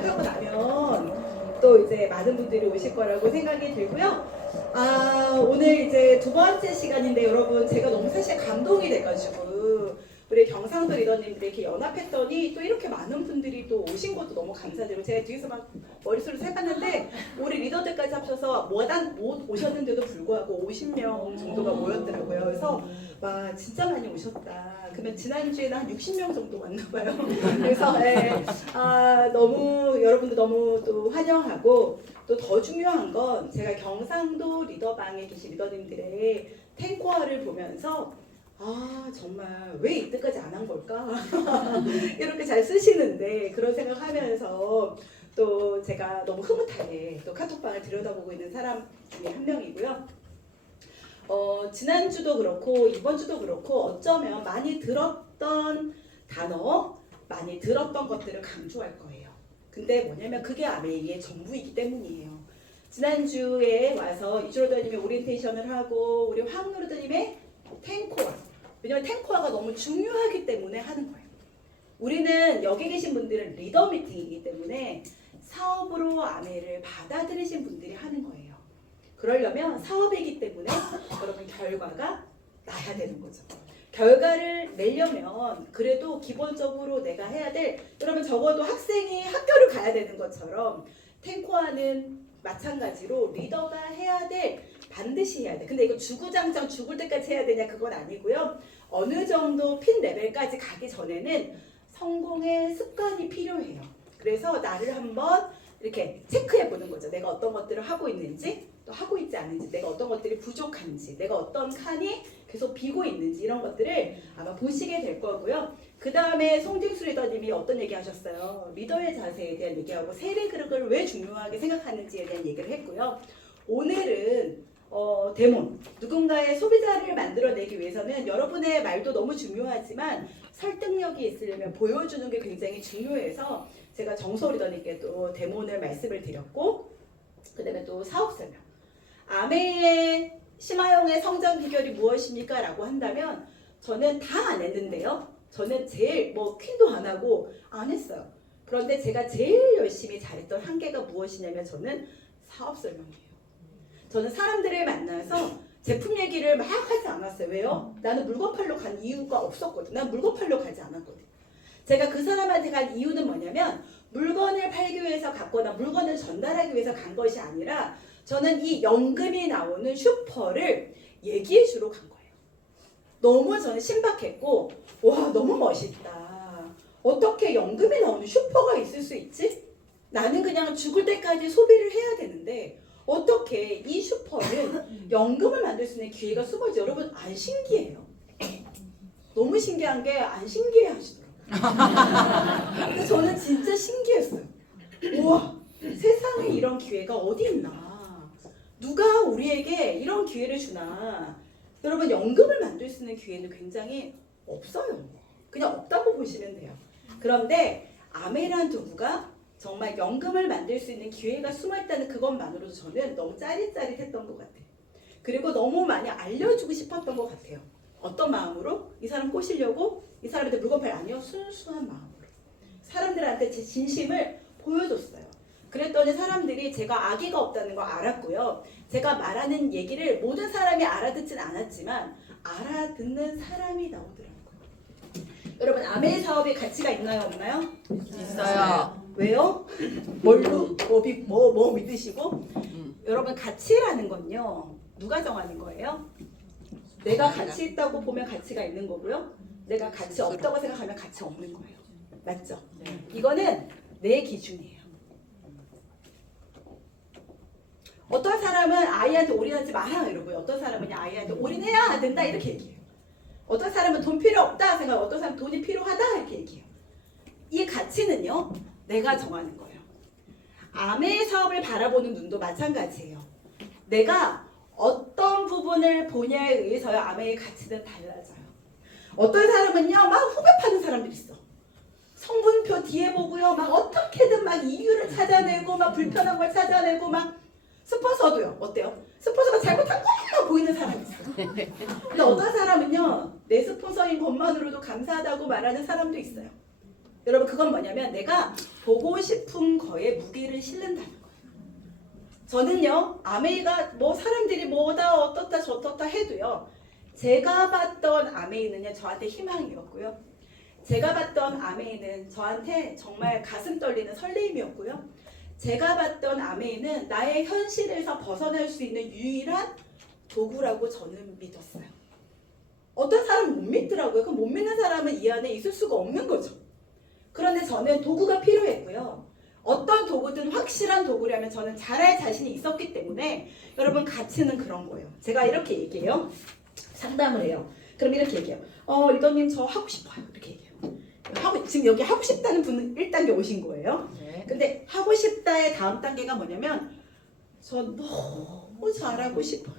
시작하고 나면 또 이제 많은 분들이 오실 거라고 생각이 들고요. 오늘 이제 두 번째 시간인데 여러분 제가 너무 사실 감동이 돼가지고 우리 경상도 리더님들이 이렇게 연합했더니 또 이렇게 많은 분들이 또 오신 것도 너무 감사드리고 제가 뒤에서 막 머릿속으로 세봤는데 우리 리더들까지 합쳐서 못 오셨는데도 불구하고 50명 정도가 모였더라고요. 그래서 와 진짜 많이 오셨다. 그러면 지난주에는 한 60명 정도 왔나 봐요. 그래서 너무 여러분들 너무 또 환영하고 또 더 중요한 건 제가 경상도 리더방에 계신 리더님들의 탱코어를 보면서 정말 왜 이때까지 안 한 걸까? 이렇게 잘 쓰시는데 그런 생각하면서 또 제가 너무 흐뭇하게 또 카톡방을 들여다보고 있는 사람 중에 한 명이고요. 지난주도 그렇고 이번 주도 그렇고 어쩌면 많이 들었던 단어, 많이 들었던 것들을 강조할 거예요. 근데 뭐냐면 그게 아메이의 전부이기 때문이에요. 지난주에 와서 이주로더님이 오리엔테이션을 하고 우리 황노르더님의 탱코어, 왜냐면 탱코어가 너무 중요하기 때문에 하는 거예요. 우리는 여기 계신 분들은 리더 미팅이기 때문에 사업으로 아메를 받아들이신 분들이 하는 거예요. 그러려면 사업이기 때문에 여러분 결과가 나야 되는 거죠. 결과를 내려면 그래도 기본적으로 내가 해야 될, 여러분 적어도 학생이 학교를 가야 되는 것처럼 탱코어는 마찬가지로 리더가 해야 될, 반드시 해야 돼. 근데 이거 주구장창 죽을 때까지 해야 되냐 그건 아니고요. 어느 정도 핀 레벨까지 가기 전에는 성공의 습관이 필요해요. 그래서 나를 한번 이렇게 체크해 보는 거죠. 내가 어떤 것들을 하고 있는지, 또 하고 있지 않은지, 내가 어떤 것들이 부족한지, 내가 어떤 칸이 계속 비고 있는지 이런 것들을 아마 보시게 될 거고요. 그 다음에 송징수 리더님이 어떤 얘기 하셨어요? 리더의 자세에 대한 얘기하고 세례 그릇을 왜 중요하게 생각하는지에 대한 얘기를 했고요. 오늘은 데몬, 누군가의 소비자를 만들어내기 위해서는 여러분의 말도 너무 중요하지만 설득력이 있으려면 보여주는 게 굉장히 중요해서 제가 정소 리더님께 또 데몬을 말씀을 드렸고, 그 다음에 또 사업 설명. 아메이의 심화영의 성장 비결이 무엇입니까? 라고 한다면 저는 다 안 했는데요. 저는 제일 퀸도 안 하고 안 했어요. 그런데 제가 제일 열심히 잘했던 한 개가 무엇이냐면 저는 사업 설명이에요. 저는 사람들을 만나서 제품 얘기를 막 하지 않았어요. 왜요? 나는 물건 팔러 간 이유가 없었거든. 난 물건 팔러 가지 않았거든. 제가 그 사람한테 간 이유는 뭐냐면 물건을 팔기 위해서 갔거나 물건을 전달하기 위해서 간 것이 아니라 저는 이 연금이 나오는 슈퍼를 얘기해 주러 간 거예요. 너무 저는 신박했고 와 너무 멋있다. 어떻게 연금이 나오는 슈퍼가 있을 수 있지? 나는 그냥 죽을 때까지 소비를 해야 되는데 어떻게 이 슈퍼는 연금을 만들 수 있는 기회가 숨어있지? 여러분 안 신기해요? 너무 신기한 게 안 신기해 하시더라고요. 근데 저는 진짜 신기했어요. 우와 세상에 이런 기회가 어디 있나? 누가 우리에게 이런 기회를 주나? 여러분 연금을 만들 수 있는 기회는 굉장히 없어요. 그냥 없다고 보시면 돼요. 그런데 아메란 도구가 정말 연금을 만들 수 있는 기회가 숨어있다는 그것만으로도 저는 너무 짜릿짜릿했던 것 같아요. 그리고 너무 많이 알려주고 싶었던 것 같아요. 어떤 마음으로? 이 사람 꼬시려고? 이 사람한테 물건 팔 아니요? 순수한 마음으로. 사람들한테 제 진심을 보여줬어요. 그랬더니 사람들이 제가 악의가 없다는 걸 알았고요. 제가 말하는 얘기를 모든 사람이 알아듣진 않았지만 알아듣는 사람이 나오더라고요. 여러분 아메이 사업의 가치가 있나요? 없나요? 있어요. 왜요? 뭘로? 뭐 믿으시고? 여러분 가치라는 건요. 누가 정하는 거예요? 내가 가치 있다고 보면 가치가 있는 거고요. 내가 가치 없다고 생각하면 가치 없는 거예요. 맞죠? 이거는 내 기준이에요. 어떤 사람은 아이한테 올인하지 마라 이러고요. 어떤 사람은 아이한테 올인해야 된다 이렇게 얘기해요. 어떤 사람은 돈 필요 없다 생각하고 어떤 사람은 돈이 필요하다 이렇게 얘기해요. 이 가치는요. 내가 정하는 거예요. 아메의 사업을 바라보는 눈도 마찬가지예요. 내가 어떤 부분을 보냐에 의해서요. 아메의 가치는 달라져요. 어떤 사람은요. 막 후배 파는 사람들이 있어. 성분표 뒤에 보고요. 막 어떻게든 막 이유를 찾아내고 막 불편한 걸 찾아내고 막 스폰서도요. 어때요? 스폰서가 잘못한 것만 보이는 사람이 있어요. 근데 어떤 사람은요. 내 스폰서인 것만으로도 감사하다고 말하는 사람도 있어요. 여러분 그건 뭐냐면 내가 보고 싶은 거에 무게를 실른다는 거예요. 저는요 아메이가 뭐 사람들이 뭐다 어떻다 저떻다 해도요 제가 봤던 아메이는요 저한테 희망이었고요. 제가 봤던 아메이는 저한테 정말 가슴 떨리는 설레임이었고요. 제가 봤던 아메이는 나의 현실에서 벗어날 수 있는 유일한 도구라고 저는 믿었어요. 어떤 사람은 못 믿더라고요. 그 못 믿는 사람은 이 안에 있을 수가 없는 거죠. 그런데 저는 도구가 필요했고요. 어떤 도구든 확실한 도구라면 저는 잘할 자신이 있었기 때문에 여러분 가치는 그런 거예요. 제가 이렇게 얘기해요. 상담을 해요. 그럼 이렇게 얘기해요. 리더님 저 하고 싶어요. 이렇게 얘기해요. 지금 여기 하고 싶다는 분은 1단계 오신 거예요. 근데 하고 싶다의 다음 단계가 뭐냐면 저 너무 잘하고 싶어요.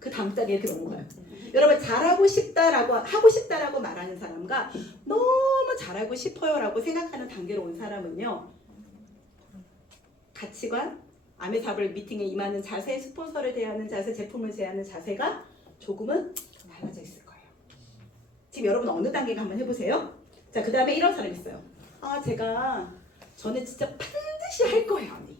그 다음 단계 이렇게 넘어가요. 여러분 잘하고 싶다라고 하고 싶다라고 말하는 사람과 너무 잘하고 싶어요라고 생각하는 단계로 온 사람은요. 가치관, 아메사블 미팅에 임하는 자세, 스폰서를 대하는 자세, 제품을 대하는 자세가 조금은 달라져 있을 거예요. 지금 여러분 어느 단계가 한번 해보세요. 자, 그 다음에 이런 사람 있어요. 저는 진짜 반드시 할 거예요, 언니.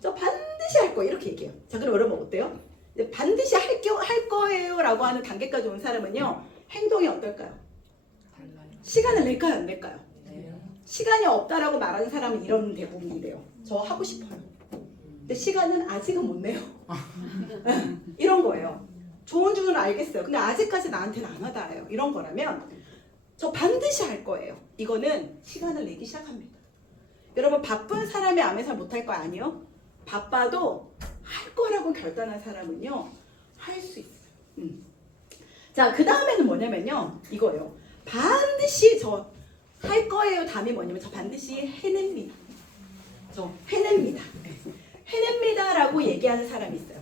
저 반드시 할 거예요. 이렇게 얘기해요. 자, 그럼 여러분 어때요? 반드시 할 거예요 라고 하는 단계까지 온 사람은요. 행동이 어떨까요? 시간을 낼까요? 안 낼까요? 시간이 없다라고 말하는 사람은 이런 대부분이래요. 저 하고 싶어요. 근데 시간은 아직은 못 내요. 이런 거예요. 좋은 줄은 알겠어요. 근데 아직까지 나한테는 안 와닿아요. 이런 거라면 저 반드시 할 거예요. 이거는 시간을 내기 시작합니다. 여러분 바쁜 사람이 암에서 못할 거 아니요? 바빠도 할 거라고 결단한 사람은요. 할 수 있어요. 자, 그 다음에는 뭐냐면요. 이거예요. 반드시 저 할 거예요. 답이 뭐냐면 저 반드시 해냅니다. 저 해냅니다. 해냅니다 라고 얘기하는 사람이 있어요.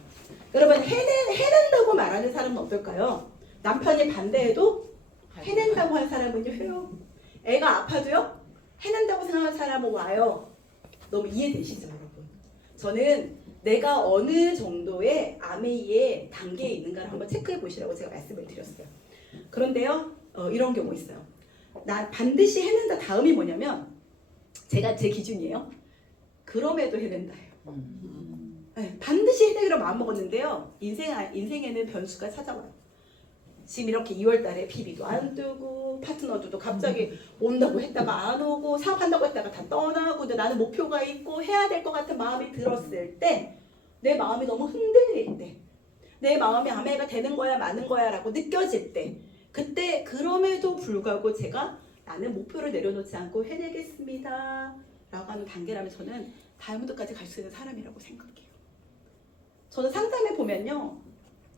여러분 해낸다고 말하는 사람은 어떨까요? 남편이 반대해도 해낸다고 하는 사람은요 해요. 애가 아파도요 해낸다고 생각하는 사람은 와요. 너무 이해되시죠 여러분? 저는 내가 어느 정도의 아메이의 단계에 있는가를 한번 체크해 보시라고 제가 말씀을 드렸어요. 그런데요 이런 경우 있어요. 나 반드시 해낸다 다음이 뭐냐면 제가 제 기준이에요. 그럼에도 해낸다예요. 네, 반드시 해내기로 마음먹었는데요. 인생에는 변수가 찾아와요. 지금 이렇게 2월달에 PB도 안 뜨고 파트너들도 갑자기 온다고 했다가 안 오고 사업한다고 했다가 다 떠나고 근데 나는 목표가 있고 해야 될 것 같은 마음이 들었을 때 내 마음이 너무 흔들릴 때 내 마음이 아메가 되는 거야 마는 거야 라고 느껴질 때 그때 그럼에도 불구하고 제가 나는 목표를 내려놓지 않고 해내겠습니다 라고 하는 단계라면 저는 다이아몬드까지 갈 수 있는 사람이라고 생각해요. 저는 상담해 보면요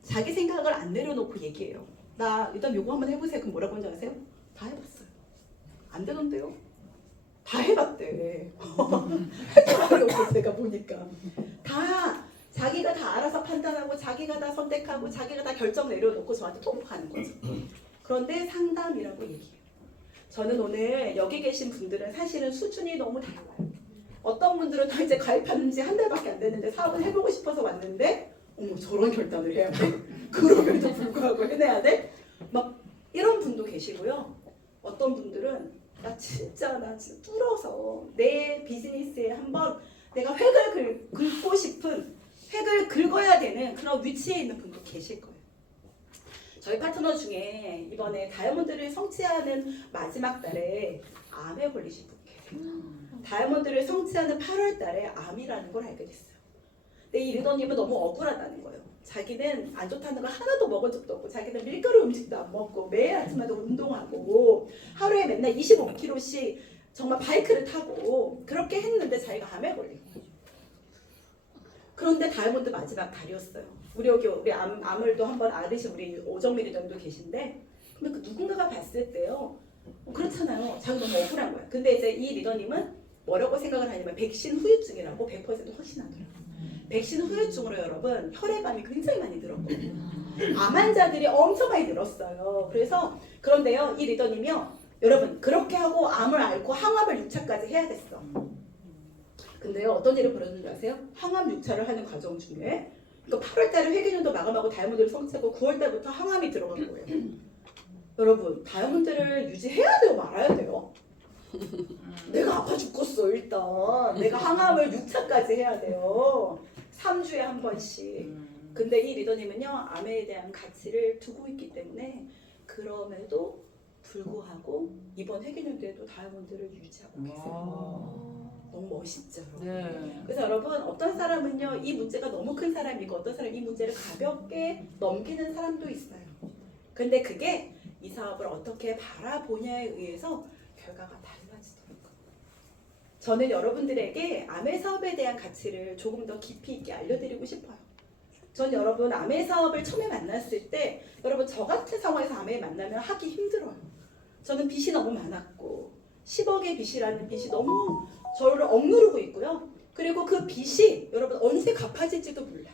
자기 생각을 안 내려놓고 얘기해요. 나 일단 요거 한번 해보세요. 그럼 뭐라고 하는지 아세요? 다 해봤어요. 안 되던데요? 다 해봤대. 했더라고요. 제가 보니까 다 자기가 다 알아서 판단하고 자기가 다 선택하고 자기가 다 결정 내려놓고 저한테 통보하는 거죠. 그런데 상담이라고 얘기해요. 저는 오늘 여기 계신 분들은 사실은 수준이 너무 달라요. 어떤 분들은 다 이제 가입한 지 한 달밖에 안 됐는데 사업을 해보고 싶어서 왔는데 어머 저런 결단을 해야 돼? 그럼에도 불구하고 해내야 돼? 막 이런 분도 계시고요. 어떤 분들은 나 진짜 뚫어서 내 비즈니스에 한번 내가 획을 긁고 싶은 획을 긁어야 되는 그런 위치에 있는 분도 계실 거예요. 저희 파트너 중에 이번에 다이아몬드를 성취하는 마지막 달에 암에 걸리신 분 계세요. 다이아몬드를 성취하는 8월 달에 암이라는 걸 알게 됐어요. 근데 이 리더님은 너무 억울하다는 거예요. 자기는 안 좋다는 걸 하나도 먹은 적도 없고 자기는 밀가루 음식도 안 먹고 매일 아침마다 운동하고 하루에 맨날 25km씩 정말 바이크를 타고 그렇게 했는데 자기가 암에 걸린 거예요. 그런데 다이아몬드 마지막 달이었어요. 우리 암을도 한번 앓으신 우리 오정미 리더님도 계신데 근데 그 누군가가 봤을 때요 그렇잖아요. 자기 너무 억울한 거예요. 근데 이제 이 리더님은 뭐라고 생각을 하냐면 백신 후유증이라고 100% 확신하더라고요. 백신 후유증으로 여러분 혈액암이 굉장히 많이 늘었거든요. 암 환자들이 엄청 많이 늘었어요. 그런데요 이 리더님이요 여러분 그렇게 하고 암을 앓고 항암을 6차까지 해야 됐어. 근데요 어떤 일이 벌어진 줄 아세요? 항암 6차를 하는 과정 중에 그러니까 8월달에 회계년도 마감하고 다이아몬드를 성취하고 9월달부터 항암이 들어간 거예요. 여러분 다이아몬드를 유지해야 돼요 말아야 돼요? 내가 아파 죽겠어 일단. 내가 항암을 6차까지 해야 돼요. 3주에 한 번씩. 근데 이 리더님은요 암에 대한 가치를 두고 있기 때문에 그럼에도 불구하고 이번 회계연도에도 다이아몬드를 유지하고 계세요. 너무 멋있죠. 네. 그래서 여러분 어떤 사람은요 이 문제가 너무 큰 사람이고 어떤 사람은 이 문제를 가볍게 넘기는 사람도 있어요. 근데 그게 이 사업을 어떻게 바라보냐에 의해서 결과가 달라지더라고요. 저는 여러분들에게 아메 사업에 대한 가치를 조금 더 깊이 있게 알려드리고 싶어요. 전 여러분 아메 사업을 처음에 만났을 때 여러분 저 같은 상황에서 아메 만나면 하기 힘들어요. 저는 빚이 너무 많았고 10억의 빚이라는 빚이 너무 저를 억누르고 있고요. 그리고 그 빚이 여러분 언제 갚아질지도 몰라.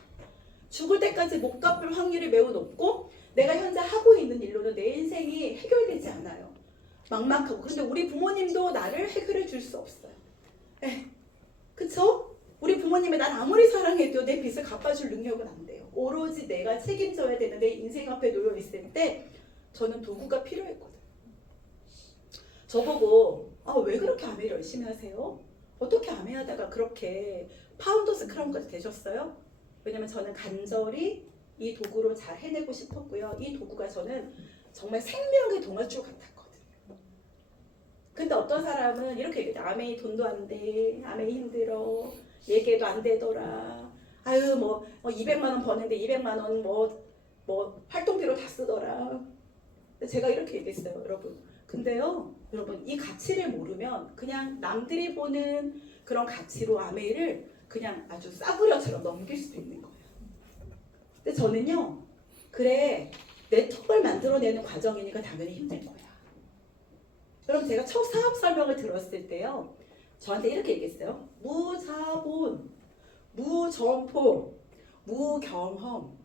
죽을 때까지 못 갚을 확률이 매우 높고 내가 현재 하고 있는 일로는 내 인생이 해결되지 않아요. 막막하고. 그런데 우리 부모님도 나를 해결해 줄 수 없어요. 그쵸? 우리 부모님이 날 아무리 사랑해도 내 빚을 갚아줄 능력은 안 돼요. 오로지 내가 책임져야 되는 내 인생 앞에 놓여 있을 때 저는 도구가 필요했거든요. 저보고 왜 그렇게 아메 열심히 하세요? 어떻게 아메 하다가 그렇게 파운더스 크라운까지 되셨어요? 왜냐면 저는 간절히 이 도구로 잘 해내고 싶었고요. 이 도구가 저는 정말 생명의 동아줄 같았거든요. 근데 어떤 사람은 이렇게 얘기해요. 아메이 돈도 안 돼. 아메이 힘들어. 얘기해도 안 되더라. 아유 뭐 200만 원 버는데 200만 원 뭐 활동비로 다 쓰더라. 제가 이렇게 얘기했어요. 여러분. 근데요. 여러분 이 가치를 모르면 그냥 남들이 보는 그런 가치로 아메이를 그냥 아주 싸구려처럼 넘길 수도 있는 거예요. 근데 저는요. 그래 내 턱을 만들어내는 과정이니까 당연히 힘들 거야. 여러분 제가 첫 사업 설명을 들었을 때요. 저한테 이렇게 얘기했어요. 무자본, 무점포, 무경험.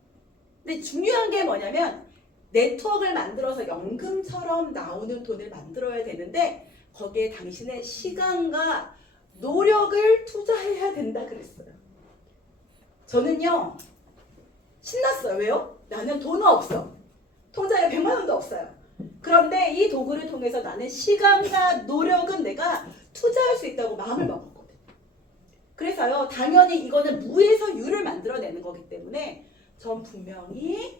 근데 중요한 게 뭐냐면 네트워크를 만들어서 연금처럼 나오는 돈을 만들어야 되는데 거기에 당신의 시간과 노력을 투자해야 된다 그랬어요. 저는요. 신났어요. 왜요? 나는 돈은 없어. 통장에 100만 원도 없어요. 그런데 이 도구를 통해서 나는 시간과 노력은 내가 투자할 수 있다고 마음을 먹었거든요. 그래서요. 당연히 이거는 무에서 유를 만들어내는 거기 때문에 전 분명히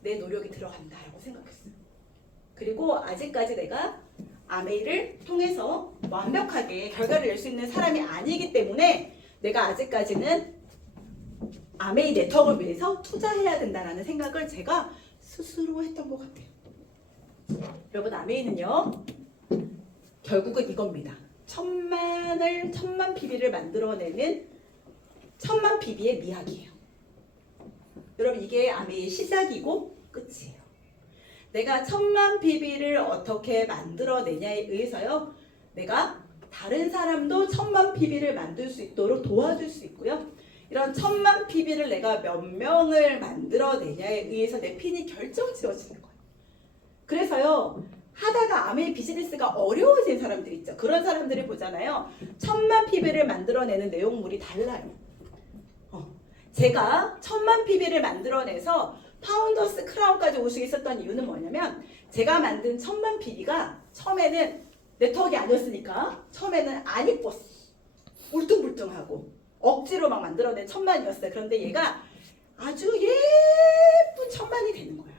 내 노력이 들어간다라고 생각했어요. 그리고 아직까지 내가 아메이를 통해서 완벽하게 결과를 낼 수 있는 사람이 아니기 때문에 내가 아직까지는 아메이 네트워크를 위해서 투자해야 된다는 생각을 제가 스스로 했던 것 같아요. 여러분 아메이는요. 결국은 이겁니다. 천만 PB를 만들어내는 1000만 PB의 미학이에요. 여러분 이게 아메이의 시작이고 끝이에요. 내가 1000만 PB를 어떻게 만들어내냐에 의해서요. 내가 다른 사람도 1000만 PB를 만들 수 있도록 도와줄 수 있고요. 이런 1000만 PB를 내가 몇 명을 만들어내냐에 의해서 내 핀이 결정지어지는 거예요. 그래서요. 하다가 아메이 비즈니스가 어려워진 사람들 있죠. 그런 사람들을 보잖아요. 1000만 PB를 만들어내는 내용물이 달라요. 제가 1000만 PB를 만들어내서 파운더스 크라운까지 올 수 있었던 이유는 뭐냐면 제가 만든 1000만 PB가 처음에는 네트워크가 아니었으니까 처음에는 안 이뻤어. 울퉁불퉁하고 억지로 막 만들어낸 1000만이었어요. 그런데 얘가 아주 예쁜 1000만이 되는 거예요.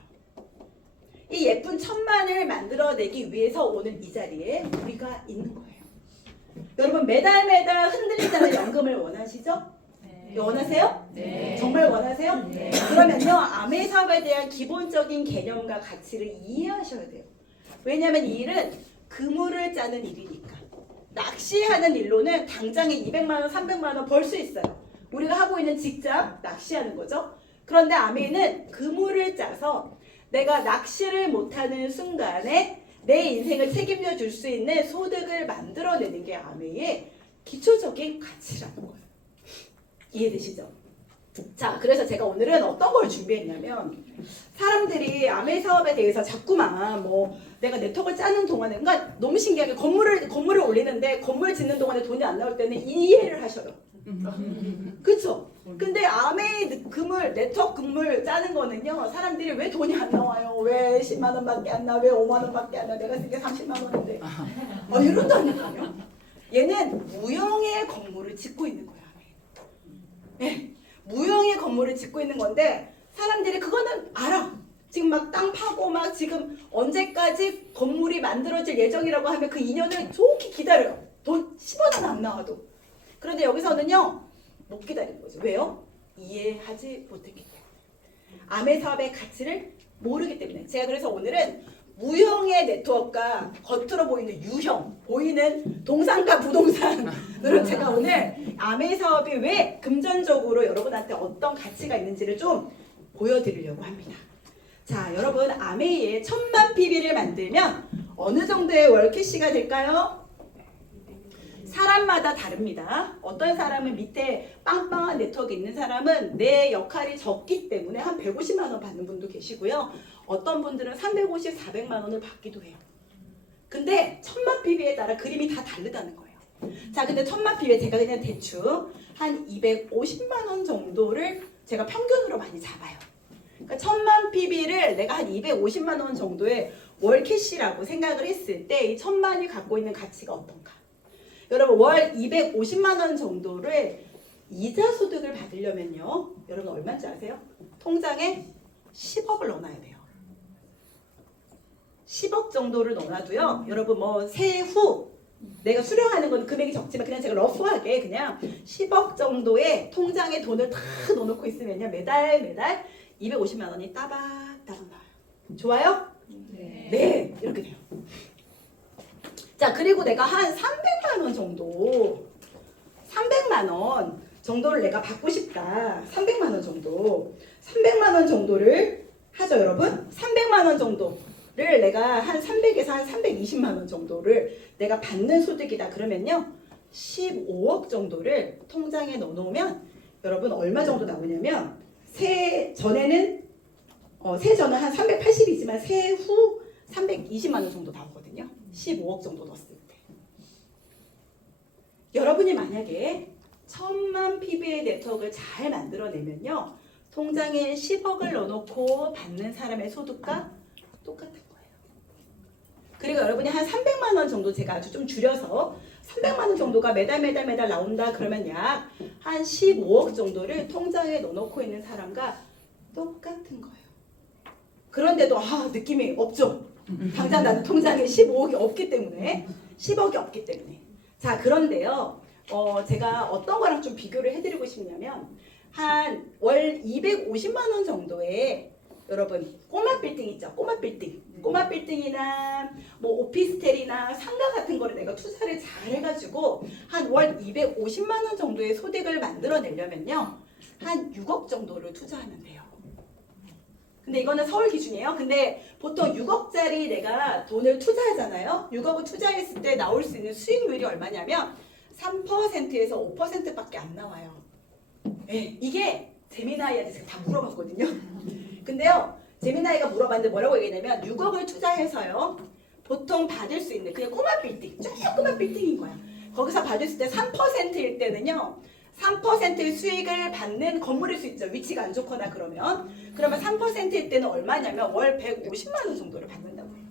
이 예쁜 1000만을 만들어내기 위해서 오늘 이 자리에 우리가 있는 거예요. 여러분 매달 흔들리지 않는 연금을 원하시죠? 원하세요? 네. 정말 원하세요? 네. 그러면요 아메 사업에 대한 기본적인 개념과 가치를 이해하셔야 돼요. 왜냐하면 이 일은 그물을 짜는 일이니까. 낚시하는 일로는 당장에 200만 원, 300만 원 벌 수 있어요. 우리가 하고 있는 직장 낚시하는 거죠. 그런데 아메는 그물을 짜서 내가 낚시를 못하는 순간에 내 인생을 책임져 줄 수 있는 소득을 만들어내는 게 아메의 기초적인 가치라는 거예요. 이해되시죠? 자, 그래서 제가 오늘은 어떤 걸 준비했냐면 사람들이 아메 사업에 대해서 자꾸만 내가 네트워크를 짜는 동안에 그러니까 너무 신기하게 건물을 올리는데 건물 짓는 동안에 돈이 안 나올 때는 이해를 하셔요. 그쵸? 근데 아메이 금을 네트워크 금을 짜는 거는요, 사람들이 왜 돈이 안 나와요? 왜 10만 원밖에 안 나? 왜 5만 원밖에 안 나? 내가 쓴 게 30만 원인데 이런다니까요. 얘는 무형의 건물을 짓고 있는 거야. 네, 무형의 건물을 짓고 있는 건데 사람들이 그거는 알아. 지금 막 땅 파고 막 지금 언제까지 건물이 만들어질 예정이라고 하면 그 2년을 좋게 기다려요. 돈 10원은 안 나와도. 그런데 여기서는요, 못 기다리는 거죠. 왜요? 이해하지 못했기 때문에. 아메 사업의 가치를 모르기 때문에. 제가 그래서 오늘은 무형의 네트워크가 겉으로 보이는 유형, 보이는 동산과 부동산으로 제가 오늘 아메 사업이 왜 금전적으로 여러분한테 어떤 가치가 있는지를 좀 보여드리려고 합니다. 자, 여러분 아메이의 1000만 PB를 만들면 어느 정도의 월캐시가 될까요? 사람마다 다릅니다. 어떤 사람은 밑에 빵빵한 네트워크 있는 사람은 내 역할이 적기 때문에 한 150만 원 받는 분도 계시고요. 어떤 분들은 350, 400만 원을 받기도 해요. 근데 1000만 PB에 따라 그림이 다 다르다는 거예요. 자, 근데 1000만 PB에 제가 그냥 대충 한 250만 원 정도를 제가 평균으로 많이 잡아요. 그러니까 1000만 PB를 내가 한 250만 원 정도의 월캐시라고 생각을 했을 때 이 1000만이 갖고 있는 가치가 어떤가? 여러분 월 250만 원 정도를 이자 소득을 받으려면요. 여러분 얼마인지 아세요? 통장에 10억을 넣어놔야 돼요. 10억 정도를 넣어놔도요. 여러분 뭐 세후 내가 수령하는 건 금액이 적지만 그냥 제가 러프하게 그냥 10억 정도의 통장에 돈을 다 넣어놓고 있으면요. 매달 250만 원이 따박따박 나와요. 좋아요? 네. 이렇게 돼요. 자, 그리고 내가 한 300만 원 정도 300만 원 정도를 내가 받고 싶다. 300만 원 정도 300만 원 정도를 하죠, 여러분. 300만 원 정도를 내가 한 300에서 한 320만 원 정도를 내가 받는 소득이다. 그러면요. 15억 정도를 통장에 넣어놓으면 여러분 얼마 정도 나오냐면 세전은 한 380이지만 세후 320만 원 정도 나오거든요. 15억 정도 넣었을 때. 여러분이 만약에 1000만 PB의 네트워크를 잘 만들어내면요. 통장에 10억을 넣어놓고 받는 사람의 소득과 똑같은 거예요. 그리고 여러분이 한 300만 원 정도 제가 아주 좀 줄여서 300만 원 정도가 매달 나온다 그러면 약 한 15억 정도를 통장에 넣어놓고 있는 사람과 똑같은 거예요. 그런데도 느낌이 없죠? 당장 나는 통장에 15억이 없기 때문에 10억이 없기 때문에. 자, 그런데요. 제가 어떤 거랑 좀 비교를 해드리고 싶냐면 한 월 250만 원 정도의 여러분 꼬마 빌딩 있죠? 꼬마 빌딩이나 뭐 오피스텔이나 상가 같은 거를 내가 투자를 잘 해가지고 한 월 250만 원 정도의 소득을 만들어내려면요. 한 6억 정도를 투자하면 돼요. 근데 이거는 서울 기준이에요. 근데 보통 6억짜리 내가 돈을 투자하잖아요. 6억을 투자했을 때 나올 수 있는 수익률이 얼마냐면 3%에서 5%밖에 안 나와요. 네, 이게 제미나이한테 제가 다 물어봤거든요. 근데요, 제미나이가 물어봤는데 뭐라고 얘기했냐면 6억을 투자해서요. 보통 받을 수 있는 그냥 꼬마 빌딩, 조그만 빌딩인 거야. 거기서 받을 때 3%일 때는요. 3%의 수익을 받는 건물일 수 있죠. 위치가 안 좋거나 그러면 3%일 때는 얼마냐면 월 150만 원 정도를 받는다고 해요.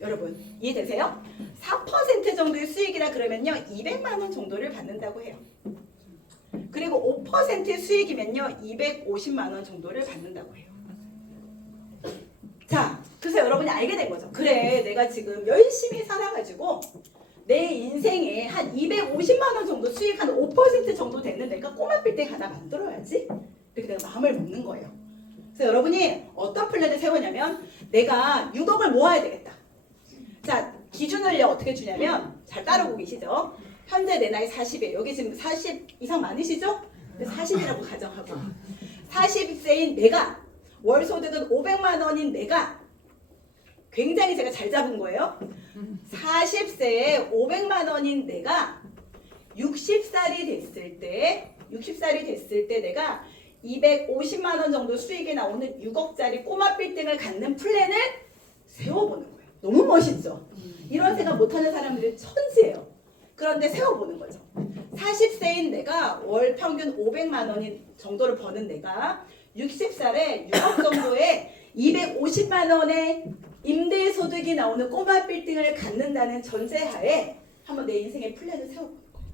여러분 이해되세요? 4% 정도의 수익이라 그러면요 200만 원 정도를 받는다고 해요. 그리고 5%의 수익이면요 250만 원 정도를 받는다고 해요. 자, 그래서 여러분이 알게 된 거죠. 그래, 내가 지금 열심히 살아가지고 내 인생에 한 250만 원 정도 수익 한 5% 정도 되는 내가 꼬마 빌딩 하나 만들어야지. 이렇게 내가 마음을 먹는 거예요. 그래서 여러분이 어떤 플랜을 세우냐면 내가 6억을 모아야 되겠다. 자, 기준을요 어떻게 주냐면 잘 따라오고 계시죠? 현재 내 나이 40이에요. 여기 지금 40 이상 많으시죠? 40이라고 가정하고 40세인 내가 월 소득은 500만 원인 내가 굉장히 제가 잘 잡은 거예요. 40세에 500만 원인 내가 60살이 됐을 때 내가 250만 원 정도 수익이 나오는 6억짜리 꼬마 빌딩을 갖는 플랜을 세워보는 거예요. 너무 멋있죠? 이런 생각 못하는 사람들이 천지예요. 그런데 세워보는 거죠. 40세인 내가 월 평균 500만 원 정도를 버는 내가 60살에 6억 정도의 250만 원의 임대소득이 나오는 꼬마 빌딩을 갖는다는 전제하에 한번 내 인생의 플랜을 세워보는 거예요.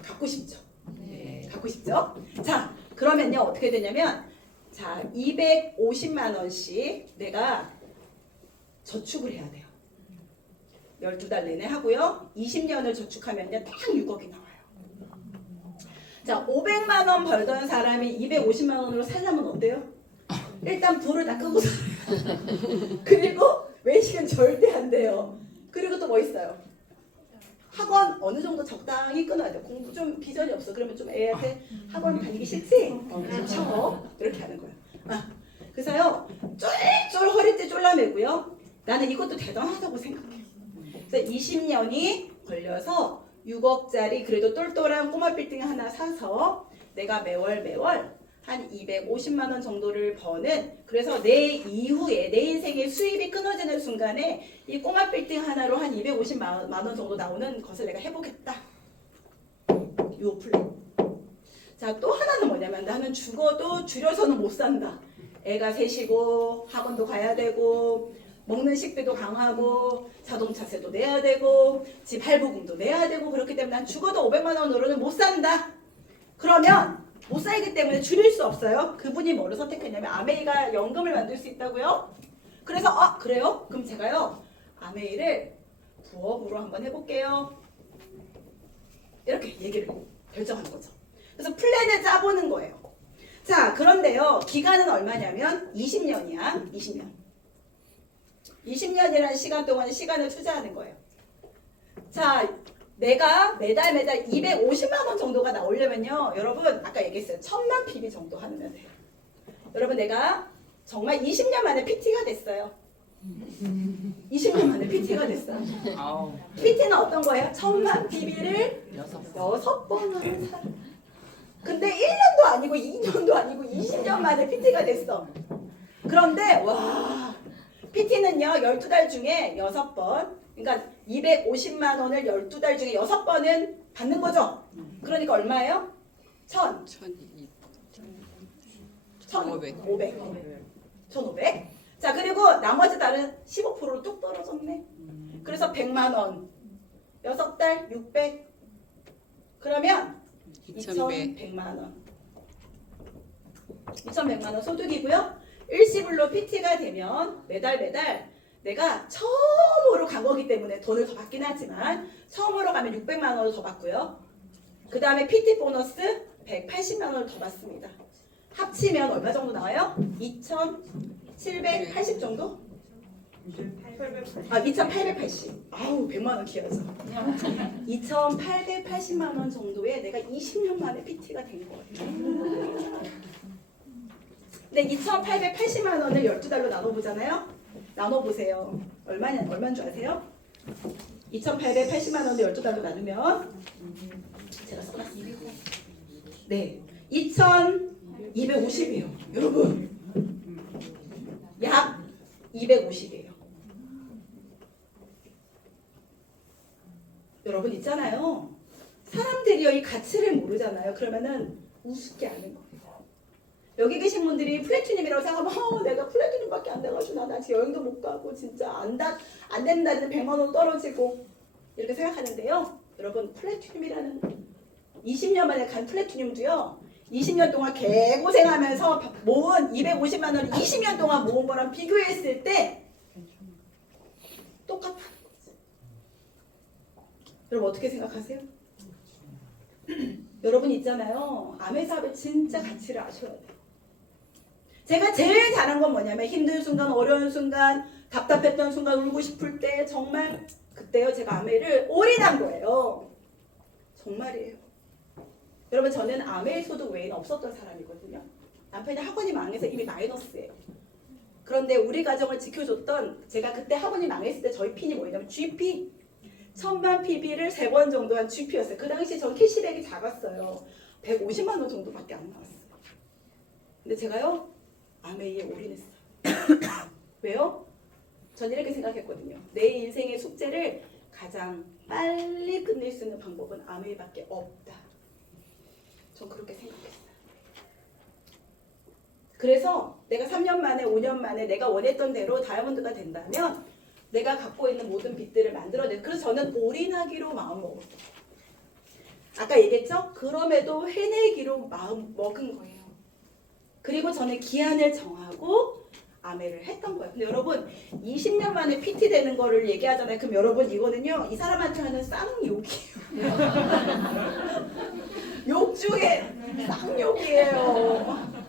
갖고 싶죠? 네. 갖고 싶죠? 자, 그러면요 어떻게 되냐면 자 250만 원씩 내가 저축을 해야 돼요. 12달 내내 하고요. 20년을 저축하면요 딱 6억이 나와요. 자 500만 원 벌던 사람이 250만 원으로 살려면 어때요? 일단 불을 다 끄고 살아요. 그리고 외식은 절대 안 돼요. 그리고 또 뭐 있어요? 학원 어느 정도 적당히 끊어야 돼요. 공부 좀 비전이 없어. 그러면 좀 애한테 학원 다니기 싫지? 좀 쉬어. 이렇게 하는 거예요. 그래서요 쫄쫄 허리띠 쫄라매고요. 나는 이것도 대단하다고 생각해요. 그래서 20년이 걸려서 6억짜리 그래도 똘똘한 꼬마 빌딩 하나 사서 내가 매월 한 250만 원 정도를 버는 그래서 내 이후에 내 인생의 수입이 끊어지는 순간에 이 꼬마 빌딩 하나로 한 250만 원 정도 나오는 것을 내가 해보겠다. 요 플랜. 자, 또 하나는 뭐냐면 나는 죽어도 줄여서는 못 산다. 애가 셋이고 학원도 가야 되고 먹는 식비도 강하고 자동차세도 내야 되고 집 할부금도 내야 되고 그렇기 때문에 난 죽어도 500만 원으로는 못 산다. 그러면 못 살기 때문에 줄일 수 없어요. 그분이 뭐를 선택했냐면 아메이가 연금을 만들 수 있다고요. 그래서 그래요? 그럼 제가요 아메이를 부업으로 한번 해볼게요. 이렇게 얘기를 결정하는 거죠. 그래서 플랜을 짜보는 거예요. 자 그런데요 기간은 얼마냐면 20년이야. 20년이라는 시간 동안 시간을 투자하는 거예요. 자 내가 매달 250만 원 정도가 나오려면요 여러분 아까 얘기했어요 1000만 PB 정도 하면 돼요. 여러분 내가 정말 20년 만에 PT가 됐어요. 20년 만에 PT가 됐어요. PT는 어떤 거예요? 1000만 PB를 6번 하는 사람. 근데 1년도 아니고 2년도 아니고 20년 만에 PT가 됐어. 그런데 와 PT는요 12달 중에 6번 그러니까 250만 원을 12달 중에 6번은 받는 거죠. 그러니까 얼마예요? 1,500. 자 그리고 나머지 달은 15%로 뚝 떨어졌네. 그래서 100만 원 6달 600 그러면 2,100만 원 2,100만 원 소득이고요. 일시불로 PT가 되면 매달 내가 처음으로 간 거기 때문에 돈을 더 받긴 하지만 처음으로 가면 600만 원을 더 받고요. 그 다음에 PT 보너스 180만 원을 더 받습니다. 합치면 얼마 정도 나와요? 2,780 정도? 2,880. 아우 100만 원 귀하죠. 2,880만 원 정도에 내가 20년 만에 PT가 된 거예요. 근데 2,880만 원을 12달로 나눠보잖아요. 나눠보세요. 얼마인 줄 아세요? 2,880만 원을 12달로 나누면 제가 써놨어요. 네, 2,250이에요. 여러분, 약 250이에요. 여러분 있잖아요. 사람들이요 이 가치를 모르잖아요. 그러면은 우습게 아는 거예요. 여기 계신 분들이 플래티늄이라고 생각하면 내가 플래티늄밖에 안 돼가지고 나 지금 여행도 못 가고 진짜 안 된다는 100만 원 떨어지고 이렇게 생각하는데요. 여러분 플래티늄이라는 20년 만에 간 플래티늄도요. 20년 동안 개고생하면서 모은 250만 원 20년 동안 모은 거랑 비교했을 때 똑같다는 거죠. 여러분 어떻게 생각하세요? 여러분 있잖아요. 암의 사업의 진짜 가치를 아셔야 돼요. 제가 제일 잘한 건 뭐냐면 힘든 순간, 어려운 순간, 답답했던 순간, 울고 싶을 때 정말 그때요 제가 아메이를 올인한 거예요. 정말이에요. 여러분 저는 아메이 소득 외에는 없었던 사람이거든요. 남편이 학원이 망해서 이미 마이너스예요. 그런데 우리 가정을 지켜줬던 제가 그때 학원이 망했을 때 저희 핀이 뭐냐면 GP 1000만 PB를 3번 정도 한 GP였어요. 그 당시 전 캐시백이 작았어요. 150만 원 정도밖에 안 나왔어요. 근데 제가요 아메이에 올인했어요. 왜요? 전 이렇게 생각했거든요. 내 인생의 숙제를 가장 빨리 끝낼 수 있는 방법은 아메이밖에 없다. 전 그렇게 생각했어요. 그래서 내가 3년 만에 5년 만에 내가 원했던 대로 다이아몬드가 된다면 내가 갖고 있는 모든 빛들을 만들어내. 그래서 저는 올인하기로 마음 먹었어요. 아까 얘기했죠? 그럼에도 해내기로 마음 먹은 거예요. 그리고 저는 기한을 정하고 아메를 했던 거예요. 근데 여러분 20년 만에 PT 되는 거를 얘기하잖아요. 그럼 여러분 이거는요 이 사람한테 하는 쌍욕이에요. 욕 중에 쌍욕이에요.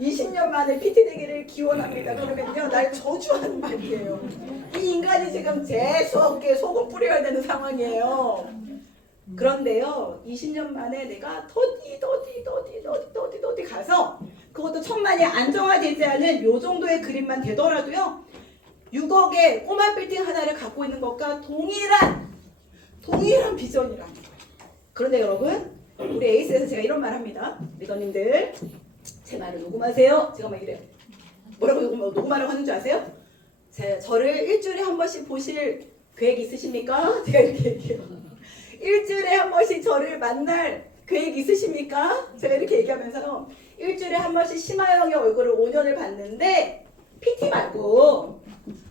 20년 만에 PT 되기를 기원합니다. 그러면요 날 저주하는 말이에요. 이 인간이 지금 재수없게 속을 뿌려야 되는 상황이에요. 그런데요 20년 만에 내가 더디 가서 그것도 천만이 안정화되지 않은 요 정도의 그림만 되더라도요 6억의 꼬마 빌딩 하나를 갖고 있는 것과 동일한 비전이라는 거예요. 그런데 여러분 우리 에이스에서 제가 이런 말 합니다. 리더님들 제 말을 녹음하세요. 제가 막 이래요. 뭐라고 녹음하라고 하는 줄 아세요? 저를 일주일에 한 번씩 보실 계획 있으십니까? 제가 이렇게 얘기해요. 일주일에 한 번씩 저를 만날 계획 있으십니까? 제가 이렇게 얘기하면서 일주일에 한 번씩 심하영의 얼굴을 5년을 봤는데 PT 말고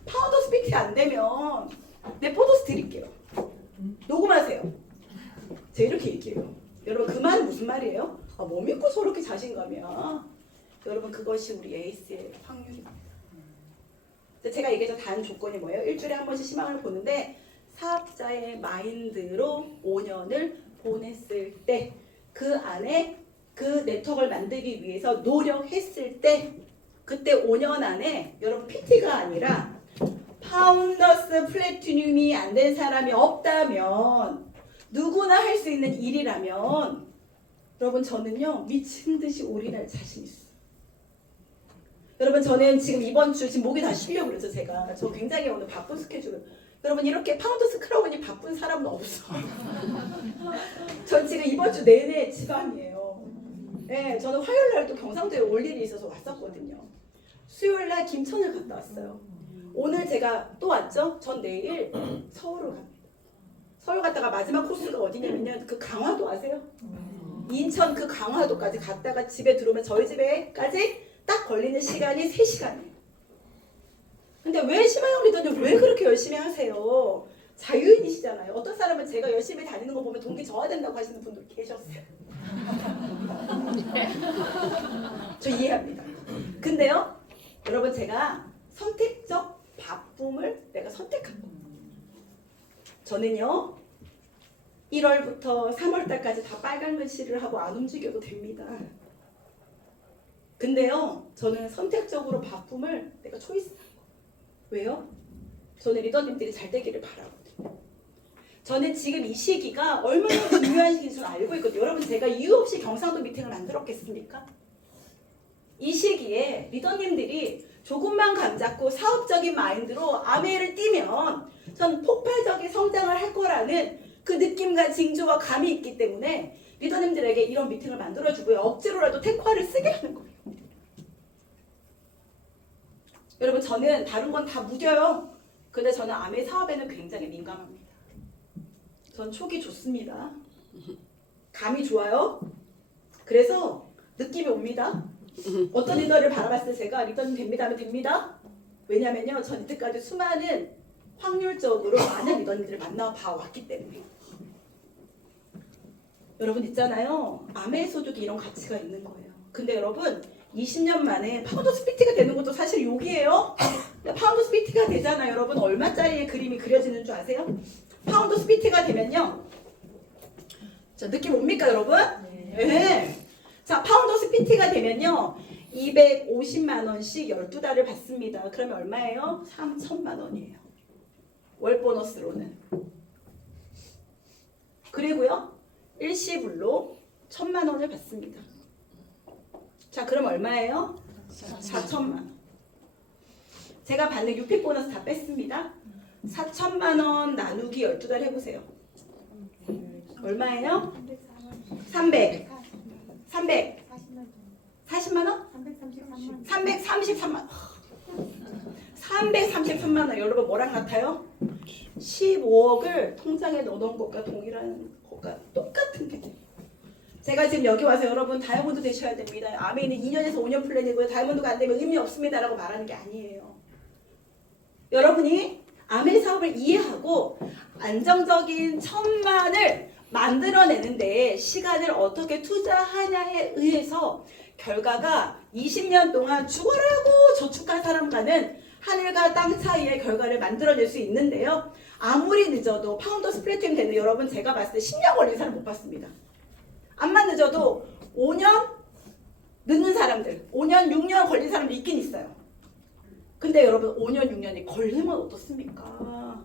파운더스 PT 안 되면 내 포도스 드릴게요. 녹음하세요. 제가 이렇게 얘기해요. 여러분 그 말은 무슨 말이에요? 뭐 믿고 저렇게 자신감이야. 여러분 그것이 우리 에이스의 확률입니다. 제가 얘기했죠. 단 조건이 뭐예요? 일주일에 한 번씩 희망을 보는데 사업자의 마인드로 5년을 보냈을 때 그 안에 그 네트워크를 만들기 위해서 노력했을 때 그때 5년 안에 여러분 PT가 아니라 파운더스 플래티늄이 안 된 사람이 없다면 누구나 할 수 있는 일이라면 여러분 저는요 미친 듯이 올인할 자신 있어요. 여러분 저는 지금 이번 주 지금 목이 다 쉬려고 그래서 저 굉장히 오늘 바쁜 스케줄. 여러분 이렇게 파운더스 크라운이 바쁜 사람은 없어. 전 지금 이번 주 내내 지방이에요. 네, 저는 화요일 날 또 경상도에 올 일이 있어서 왔었거든요. 수요일 날 김천을 갔다 왔어요. 오늘 제가 또 왔죠. 전 내일 서울을 갑니다. 서울 갔다가 마지막 코스가 어디냐면요. 그 강화도 아세요? 인천 그 강화도까지 갔다가 집에 들어오면 저희 집에까지 딱 걸리는 시간이 3시간이에요. 근데 왜 심하영 리더님 왜 그렇게 열심히 하세요? 자유인이시잖아요. 어떤 사람은 제가 열심히 다니는 거 보면 동기 저하된다고 하시는 분들 계셨어요. 저 이해합니다. 근데요, 여러분 제가 선택적 바쁨을 내가 선택한 거예요. 저는요, 1월부터 3월달까지 다 빨간 글씨를 하고 안 움직여도 됩니다. 근데요, 저는 선택적으로 바쁨을 내가 초이스한 거예요. 왜요? 저는 리더님들이 잘 되기를 바라거든요. 저는 지금 이 시기가 얼마나 중요한 시기인지 저는 알고 있거든요. 여러분 제가 이유 없이 경상도 미팅을 만들었겠습니까? 이 시기에 리더님들이 조금만 감 잡고 사업적인 마인드로 아메를 띄면 전 폭발적인 성장을 할 거라는 그 느낌과 징조와 감이 있기 때문에 리더님들에게 이런 미팅을 만들어주고요. 억지로라도 테크화를 쓰게 하는 거예요. 여러분 저는 다른 건 다 무뎌요. 근데 저는 아메 사업에는 굉장히 민감합니다. 전 촉이 좋습니다. 감이 좋아요. 그래서 느낌이 옵니다. 어떤 리더를 바라봤을 때 제가 리더님 됩니다 하면 됩니다. 왜냐면요. 전 이때까지 수많은 확률적으로 많은 리더님들을 만나봐왔기 때문에. 여러분 있잖아요. 아메 소득이 이런 가치가 있는 거예요. 근데 여러분 20년 만에 파운더스 PT가 되는 것도 사실 욕이에요. 파운더스 PT가 되잖아요. 여러분 얼마짜리의 그림이 그려지는 줄 아세요? 파운더스 PT가 되면요. 자, 느낌 옵니까 여러분? 네. 자, 파운더스 PT가 되면요. 250만 원씩 12달을 받습니다. 그러면 얼마예요? 3천만 원이에요. 월 보너스로는. 그리고요. 일시불로 1,000만 원을 받습니다. 자, 그럼 얼마예요? 4천만 원. 제가 받는 6픽 보너스 다 뺐습니다. 4천만 원 나누기 12달 해보세요. 얼마예요? 300. 40만 원? 333만 원. 333만 원. 여러분 뭐랑 같아요? 15억을 통장에 넣어놓은 것과 동일한 것과 똑같은 게 돼요. 제가 지금 여기 와서 여러분 다이아몬드 되셔야 됩니다. 아멘이 2년에서 5년 플랜이고요. 다이아몬드가 안 되면 의미 없습니다라고 말하는 게 아니에요. 여러분이 아멘 사업을 이해하고 안정적인 1,000만을 만들어내는데 시간을 어떻게 투자하냐에 의해서 결과가 20년 동안 죽어라고 저축한 사람과는 하늘과 땅 사이의 결과를 만들어낼 수 있는데요. 아무리 늦어도 파운더스 플래티넘 되는 여러분 제가 봤을 때 10년 걸린 사람 못 봤습니다. 암만 늦어도 5년 늦는 사람들, 5년, 6년 걸린 사람도 있긴 있어요. 근데 여러분 5년, 6년이 걸리면 어떻습니까?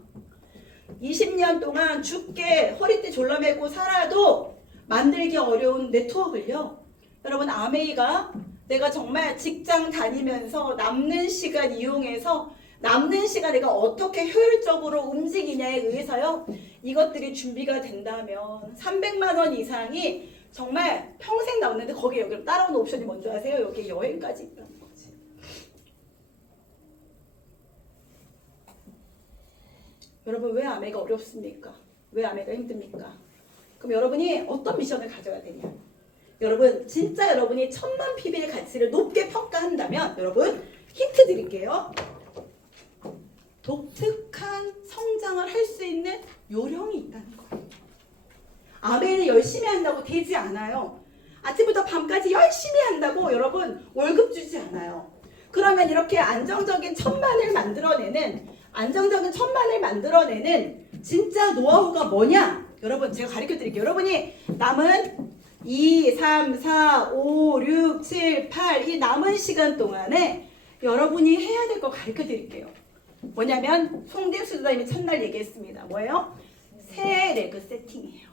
20년 동안 죽게 허리띠 졸라매고 살아도 만들기 어려운 네트워크를요. 여러분 아메이가 내가 정말 직장 다니면서 남는 시간 이용해서 남는 시간 내가 어떻게 효율적으로 움직이냐에 의해서요. 이것들이 준비가 된다면 300만 원 이상이 정말 평생 나오는데 거기에 여기 따라오는 옵션이 뭔지 아세요? 여기 여행까지 있다는 거지. 여러분 왜 아메가 어렵습니까? 왜 아메가 힘듭니까? 그럼 여러분이 어떤 미션을 가져야 되냐? 여러분 진짜 여러분이 1,000만 PB의 가치를 높게 평가한다면 여러분 힌트 드릴게요. 독특한 성장을 할 수 있는 요령이 있다는 거예요. 아멘을 열심히 한다고 되지 않아요. 아침부터 밤까지 열심히 한다고 여러분 월급 주지 않아요. 그러면 이렇게 안정적인 1,000만을 만들어내는 진짜 노하우가 뭐냐? 여러분 제가 가르쳐 드릴게요. 여러분이 남은 2, 3, 4, 5, 6, 7, 8 이 남은 시간 동안에 여러분이 해야 될 거 가르쳐 드릴게요. 뭐냐면 송대수 수사님이 첫날 얘기했습니다. 뭐예요? 새 레그 세팅이에요.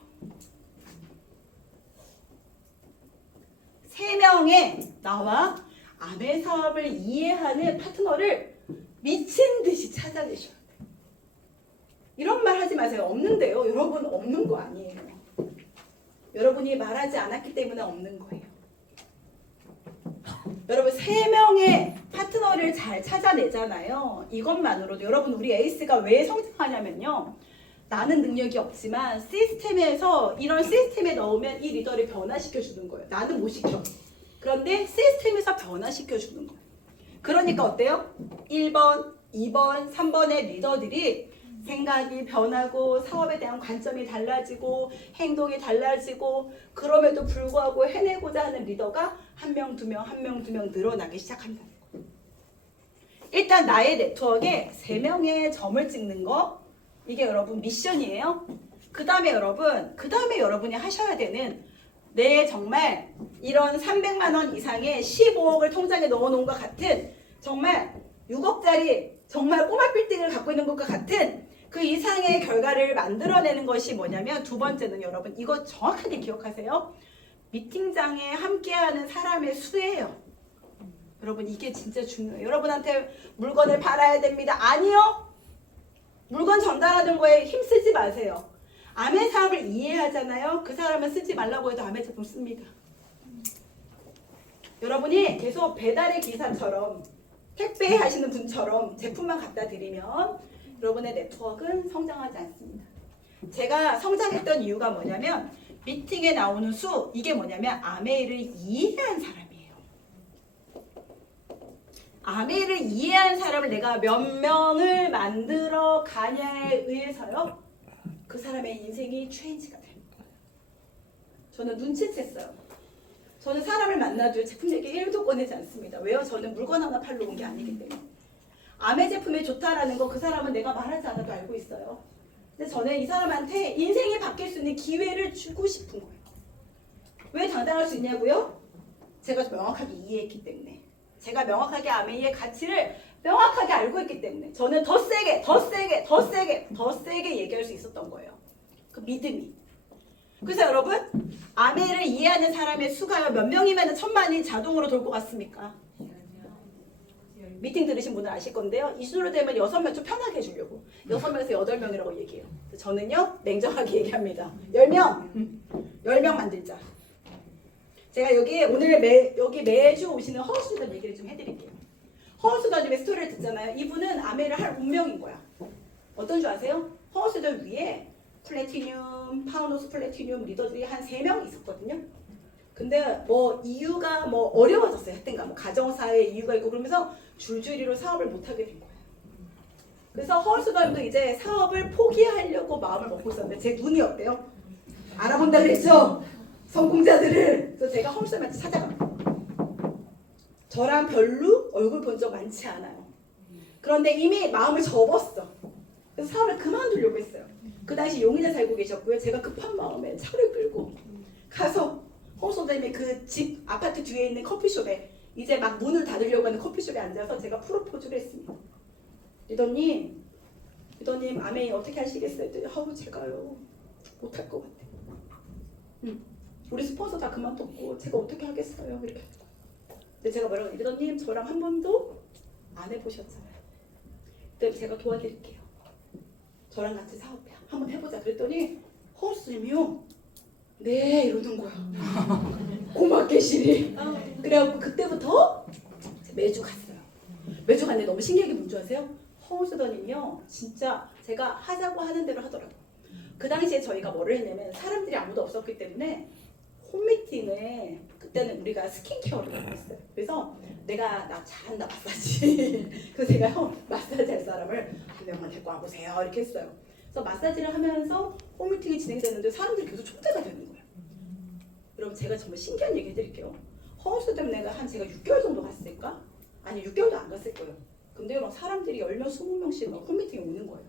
3명의 나와 아멘 사업을 이해하는 파트너를 미친 듯이 찾아내셔야 돼요. 이런 말 하지 마세요. 없는데요. 여러분 없는 거 아니에요. 여러분이 말하지 않았기 때문에 없는 거예요. 여러분 3명의 파트너를 잘 찾아내잖아요. 이것만으로도 여러분 우리 에이스가 왜 성장하냐면요. 나는 능력이 없지만 시스템에서 이런 시스템에 넣으면 이 리더를 변화시켜 주는 거예요. 나는 못 시켜. 그런데 시스템에서 변화시켜 주는 거예요. 그러니까 어때요? 1번, 2번, 3번의 리더들이 생각이 변하고 사업에 대한 관점이 달라지고 행동이 달라지고 그럼에도 불구하고 해내고자 하는 리더가 한 명, 두 명 늘어나기 시작한다는 거예요. 일단 나의 네트워크에 3명의 점을 찍는 거 이게 여러분 미션이에요. 그 다음에 여러분이 하셔야 되는 내 정말 이런 300만 원 이상의 15억을 통장에 넣어놓은 것 같은 정말 6억짜리 정말 꼬마 빌딩을 갖고 있는 것과 같은 그 이상의 결과를 만들어내는 것이 뭐냐면 두 번째는 여러분 이거 정확하게 기억하세요. 미팅장에 함께하는 사람의 수예요. 여러분 이게 진짜 중요해요. 여러분한테 물건을 팔아야 됩니다. 아니요. 물건 전달하는 거에 힘쓰지 마세요. 아멘 사업을 이해하잖아요. 그 사람은 쓰지 말라고 해도 아멘 제품 씁니다. 여러분이 계속 배달의 기사처럼 택배 하시는 분처럼 제품만 갖다 드리면 여러분의 네트워크는 성장하지 않습니다. 제가 성장했던 이유가 뭐냐면 미팅에 나오는 수 이게 뭐냐면 아메이를 이해한 사람이에요. 아메이를 이해한 사람을 내가 몇 명을 만들어 가냐에 의해서요. 그 사람의 인생이 체인지가 됩니다. 저는 눈치챘어요. 저는 사람을 만나도 제품 얘기 1도 꺼내지 않습니다. 왜요? 저는 물건 하나 팔러 온 게 아니기 때문에. 아메 제품이 좋다라는 거 그 사람은 내가 말하지 않아도 알고 있어요. 근데 저는 이 사람한테 인생이 바뀔 수 있는 기회를 주고 싶은 거예요. 왜 당당할 수 있냐고요? 제가 명확하게 이해했기 때문에. 제가 명확하게 아메이의 가치를 명확하게 알고 있기 때문에 저는 더 세게 얘기할 수 있었던 거예요. 그 믿음이. 그래서 여러분 아메이를 이해하는 사람의 수가요 몇 명이면 1,000만이 자동으로 돌 것 같습니까? 미팅 들으신 분은 아실 건데요. 이 수로 되면 6명 좀 편하게 해주려고 6명에서 8명이라고 얘기해요. 저는요 냉정하게 얘기합니다. 10명 만들자. 제가 여기 매주 오시는 허수단 얘기를 좀 해드릴게요. 허수단님의 스토리를 듣잖아요. 이분은 아메이를 할 운명인 거야. 어떤 줄 아세요? 허스들 위에 플래티늄, 파운더스 플래티늄 리더들이 한 3명 있었거든요. 근데 뭐 이유가 뭐 어려워졌어요. 하여튼가 뭐 가정사의 이유가 있고 그러면서 줄줄이로 사업을 못하게 된 거예요. 그래서 허스들도 이제 사업을 포기하려고 마음을 먹고 있었는데 제 눈이 어때요? 알아본다 그랬죠? 성공자들을. 그래서 제가 허스들한테 찾아갑니다. 저랑 별로 얼굴 본 적 많지 않아요. 그런데 이미 마음을 접었어. 그래서 사업을 그만두려고 했어요. 그 당시 용인에 살고 계셨고요. 제가 급한 마음에 차를 끌고 가서 홍소장님의 그 집 아파트 뒤에 있는 커피숍에 이제 막 문을 닫으려고 하는 커피숍에 앉아서 제가 프로포즈를 했습니다. 리더님 아메이 어떻게 하시겠어요? 했더니 제가요 못할 것 같아요. 우리 스폰서 다 그만뒀고 제가 어떻게 하겠어요? 이렇게. 근데 제가 뭐라고 리더님 저랑 한 번도 안 해보셨잖아요. 그때 제가 도와드릴게요. 저랑 같이 사업 한번 해보자. 그랬더니 허스님이요. 네 이러는 거야. 고맙게 시리. 그래갖고 그때부터 매주 갔어요. 매주 갔는데 너무 신기하게 뭔지 아세요? 허스더님요 진짜 제가 하자고 하는 대로 하더라고요. 그 당시에 저희가 뭐를 했냐면 사람들이 아무도 없었기 때문에 홈미팅에 그때는 우리가 스킨케어를 하고 있어요. 그래서 나 잘한다 마사지. 그래서 제가 마사지 할 사람을 한 명만 데리고 와보세요 이렇게 했어요. 그래서 마사지를 하면서 홈미팅이 진행되는데 사람들이 계속 초대가 되는 거예요. 여러분 제가 정말 신기한 얘기 해드릴게요. 허우스 때문에 제가 6개월 정도 갔을까? 아니 6개월도 안 갔을 거예요. 근데 막 사람들이 10명, 20명씩 막 홈미팅에 오는 거예요.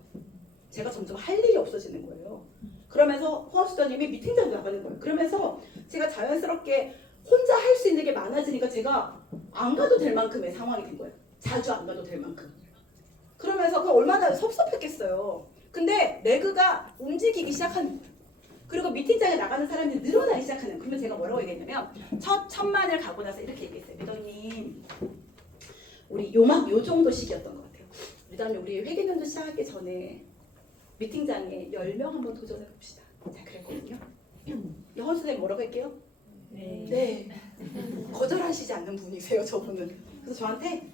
제가 점점 할 일이 없어지는 거예요. 그러면서 허우스더님이 미팅장도 나가는 거예요. 그러면서 제가 자연스럽게 혼자 할 수 있는 게 많아지니까 제가 안 가도 될 만큼의 상황이 된 거예요. 자주 안 가도 될 만큼. 그러면서 그 얼마나 섭섭했겠어요. 근데 레그가 움직이기 시작하는 거예요. 그리고 미팅장에 나가는 사람이 늘어나기 시작하는 거예요. 그러면 제가 뭐라고 얘기했냐면 천만을 가고 나서 이렇게 얘기했어요. 리더님 우리 요 정도 시기였던 것 같아요. 리더님 우리 회계년도 시작하기 전에 미팅장에 10명 한번 도전해 봅시다. 자 그랬거든요. 허 선생님 뭐라고 할게요? 네. 거절하시지 않는 분이세요 저분은. 그래서 저한테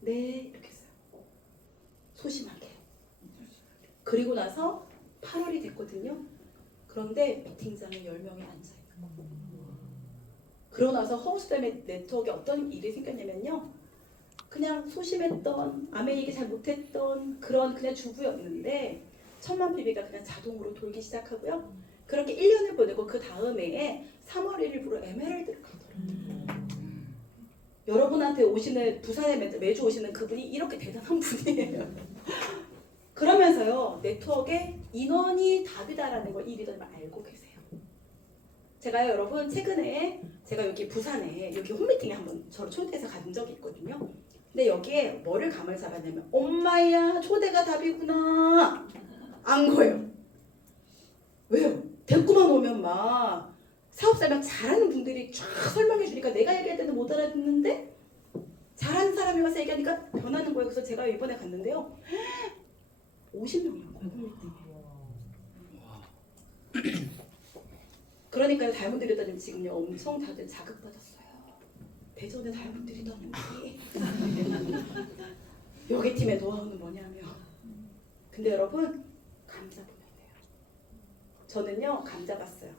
네 이렇게 했어요. 소심하게. 그리고 나서 8월이 됐거든요. 그런데 미팅장에 10명이 앉아있는. 그러고 나서 허우스담의 네트워크에 어떤 일이 생겼냐면요. 그냥 소심했던 아메 얘기 잘 못했던 그런 그냥 주부였는데 1000만 PB가 그냥 자동으로 돌기 시작하고요. 그렇게 1년을 보내고 그 다음에 3월 1일부로 에메랄드를 가더라고요. 여러분한테 오시는 부산에 매주 오시는 그분이 이렇게 대단한 분이에요. 그러면서요 네트워크에 인원이 답이다라는 걸 이 리더님 알고 계세요. 제가요 여러분 최근에 제가 여기 부산에 여기 홈미팅에 한번 저를 초대해서 간 적이 있거든요. 근데 여기에 뭐를 감을 잡았냐면 엄마야 초대가 답이구나 안 거예요. 왜요? 데리고만 오면 막 사업자랑 잘하는 분들이 쫙 설명해 주니까 내가 얘기할 때는 못 알아듣는데 잘하는 사람이 와서 얘기하니까 변하는 거예요. 그래서 제가 이번에 갔는데요 50명이란 거예요. 그러니까요 다이아몬드 리더님 지금요 엄청 다들 자극받았어요. 대전에 다이아몬드 리더님 여기 팀의 노하우는 뭐냐면 근데 여러분 감자 보면 돼요. 저는요 감자 봤어요.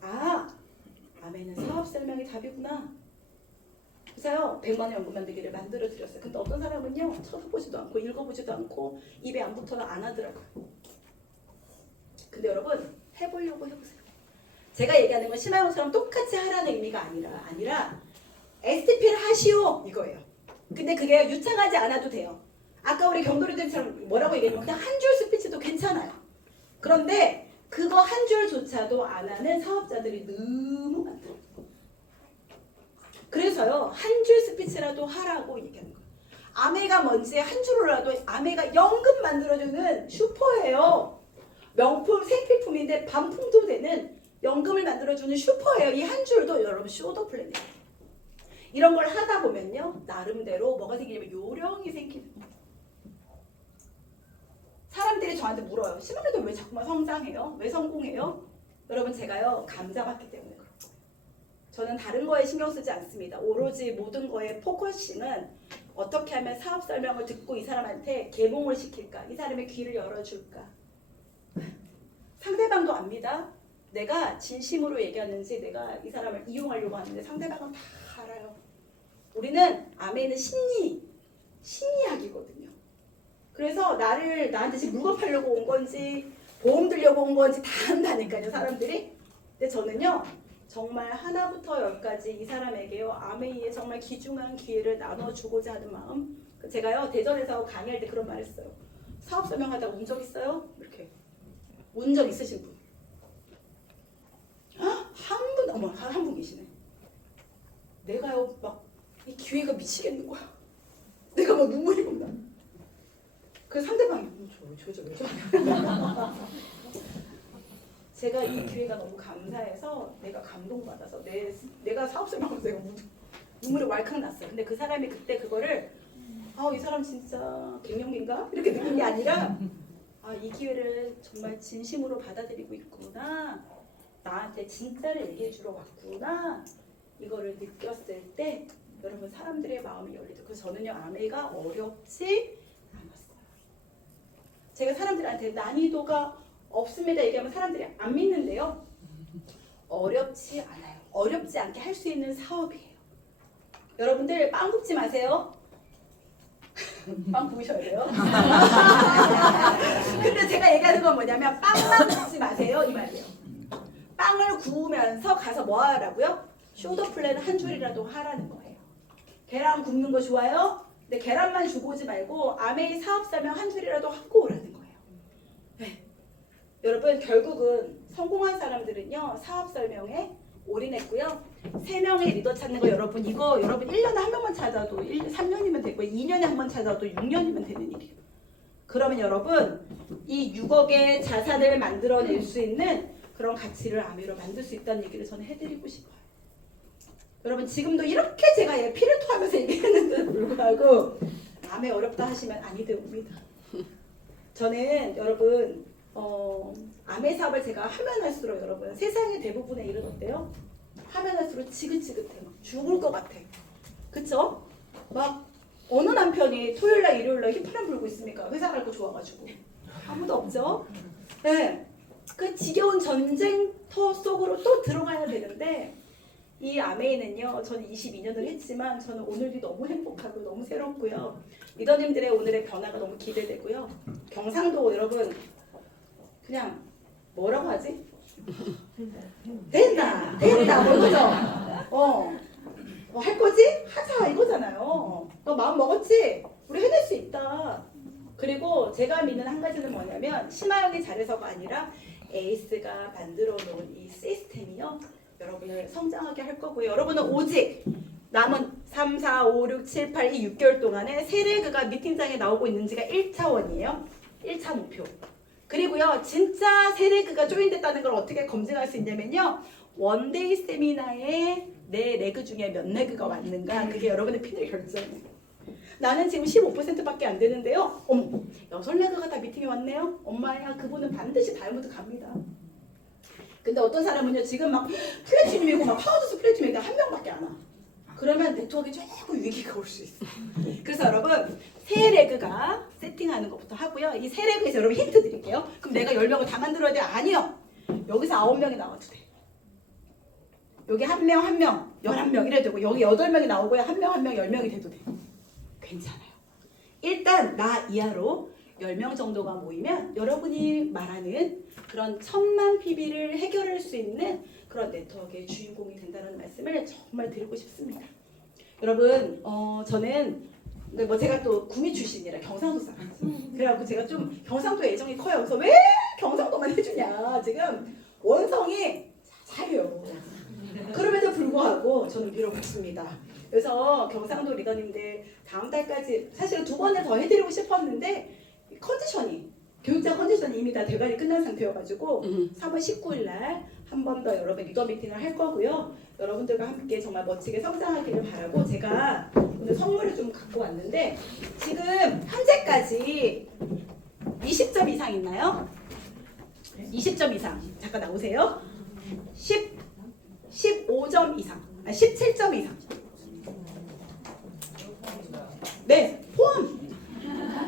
아메는 사업 설명이 답이구나. 그래서요 100만원 연금 만들기를 만들어 드렸어요. 근데 어떤 사람은요 쳐다보지도 않고 읽어보지도 않고 입에 안 붙어도 안 하더라고요. 근데 여러분 해보려고 해보세요. 제가 얘기하는 건 심하영처럼 똑같이 하라는 의미가 아니라 STP를 하시오 이거예요. 근데 그게 유창하지 않아도 돼요. 아까 우리 경도리들처럼 뭐라고 얘기했냐면 그냥 한 줄 스피치도 괜찮아요. 그런데 그거 한 줄조차도 안 하는 사업자들이 너무 많더라고요. 그래서요 한 줄 스피치라도 하라고 얘기하는 거예요. 아메가 뭔지 한 줄로라도 아메가 연금 만들어주는 슈퍼예요. 명품 생필품인데 반품도 되는 연금을 만들어주는 슈퍼예요. 이 한 줄도 여러분 쇼더 플랜이에요. 이런 걸 하다 보면요 나름대로 뭐가 생기냐면 요령이 생기는 거예요. 사람들이 저한테 물어요. 심한데도 왜 자꾸만 성장해요? 왜 성공해요? 여러분 제가요 감잡았기 때문에 그런 거예요. 저는 다른 거에 신경 쓰지 않습니다. 오로지 모든 거에 포커싱은 어떻게 하면 사업 설명을 듣고 이 사람한테 개봉을 시킬까? 이 사람의 귀를 열어줄까? 상대방도 압니다. 내가 진심으로 얘기하는지 내가 이 사람을 이용하려고 하는데 상대방은 다 알아요. 우리는 아멘은 심리학이거든요. 그래서 나한테 지금 물건 팔려고 온 건지 보험 들려고 온 건지 다 안다니까요, 사람들이. 근데 저는요, 정말 하나부터 열까지 이 사람에게요, 아멘의 정말 귀중한 기회를 나눠주고자 하는 마음. 제가요, 대전에서 강의할 때 그런 말 했어요. 사업 설명하다가 운 적 있어요? 이렇게. 운 적 있으신 분? 한 분 계시네. 내가요, 막 이 기회가 미치겠는 거야. 내가 막 눈물이 막 나. 그 상대방이 왜 저래? 제가 이 기회가 너무 감사해서 내가 감동받아서 내가 사업 설명하면서 내가 눈물이 왈칵 났어요. 근데 그 사람이 그때 그거를 이 사람 진짜 갱년기인가? 이렇게 느낀 게 아니라 이 기회를 정말 진심으로 받아들이고 있구나. 나한테 진짜를 얘기해 주러 왔구나. 이거를 느꼈을 때 여러분 사람들의 마음이 열리죠. 그래서 저는요, 아메가 어렵지 않았어요. 제가 사람들한테 난이도가 없습니다 얘기하면 사람들이 안 믿는데요. 어렵지 않아요. 어렵지 않게 할 수 있는 사업이에요. 여러분들 빵 굽지 마세요. 빵 구우셔야 돼요. 근데 제가 얘기하는 건 뭐냐면 빵만 굽지 마세요 이 말이에요. 빵을 구우면서 가서 뭐 하라고요? 쇼더 플랜 한 줄이라도 하라는 거예요. 계란 굽는 거 좋아요? 근데 계란만 주고 오지 말고 아메이 사업 설명 한 줄이라도 하고 오라는 거예요. 네. 여러분 결국은 성공한 사람들은요, 사업 설명에 올인했고요. 3명의 리더 찾는 거 여러분 1년에 한 명만 찾아도 3년이면 되고 2년에 한 번 찾아도 6년이면 되는 일이에요. 그러면 여러분 이 6억의 자산을 만들어낼 수 있는 그런 가치를 아메로 만들 수 있다는 얘기를 저는 해드리고 싶어요. 여러분 지금도 이렇게 제가 피를 토하면서 얘기했는데도 불구하고 아메 어렵다 하시면 아니 됩니다. 저는 여러분 아메 사업을 제가 하면 할수록 여러분 세상의 대부분의 일은 어때요? 하면 할수록 지긋지긋해. 막 죽을 것 같아. 그쵸? 막 어느 남편이 토요일날 일요일날 휘파람 불고 있습니까? 회사 갈 거 좋아가지고. 아무도 없죠? 네. 그 지겨운 전쟁터 속으로 또 들어가야 되는데 이 아메이는요, 저는 22년을 했지만 저는 오늘이 너무 행복하고 너무 새롭고요. 리더님들의 오늘의 변화가 너무 기대되고요. 경상도 여러분 그냥 뭐라고 하지? 된다 뭐 이거죠? 할 거지? 하자 이거잖아요. 너 마음 먹었지? 우리 해낼 수 있다. 그리고 제가 믿는 한 가지는 뭐냐면 심하영이 잘해서가 아니라 에이스가 만들어 놓은 이 시스템이요, 여러분을 성장하게 할 거고요. 여러분은 오직 남은 3, 4, 5, 6, 7, 8, 2, 6개월 동안에 세레그가 미팅장에 나오고 있는지가 1차원이에요. 1차 목표. 그리고요, 진짜 세레그가 조인됐다는 걸 어떻게 검증할 수 있냐면요, 원데이 세미나에 내 레그 중에 몇 레그가 왔는가, 그게 여러분의 핀을 결정해요. 나는 지금 15%밖에 안 되는데요. 어머, 6레그가 다 미팅에 왔네요. 엄마야, 그분은 반드시 다이아몬드 갑니다. 근데 어떤 사람은요, 지금 막 플래티늄이고 막 파우더스 플래티늄인데 한 명밖에 안 와. 그러면 네트워크에 조금 위기가 올 수 있어요. 그래서 여러분 세 레그가 세팅하는 것부터 하고요. 이 세 레그에서 여러분 힌트 드릴게요. 그럼 내가 10명을 다 만들어야 돼요? 아니요. 여기서 9명이 나와도 돼. 여기 한 명, 11명 이래도 되고 여기 8명이 나오고요. 한 명, 10명이 돼도 돼. 괜찮아요. 일단 나 이하로 10명 정도가 모이면 여러분이 말하는 그런 1000만 PB를 해결할 수 있는 그런 네트워크의 주인공이 된다는 말씀을 정말 드리고 싶습니다. 여러분, 저는 뭐 제가 또 구미 출신이라 경상도 사람. 그래갖고 제가 좀 경상도에 애정이 커요. 그래서 왜 경상도만 해주냐. 지금 원성이 잘해요. 그럼에도 불구하고 저는 밀어붙입니다. 그래서 경상도 리더님들 다음 달까지 사실은 2번을 더 해드리고 싶었는데 컨디션이 교육자 컨디션이 이미 다 대관이 끝난 상태여가지고 3월 19일 날 한 번 더 여러분 리더 미팅을 할 거고요. 여러분들과 함께 정말 멋지게 성장하기를 바라고 제가 오늘 선물을 좀 갖고 왔는데 지금 현재까지 20점 이상 있나요? 20점 이상. 잠깐 나오세요. 15점 이상. 17점 이상. 네, 포함.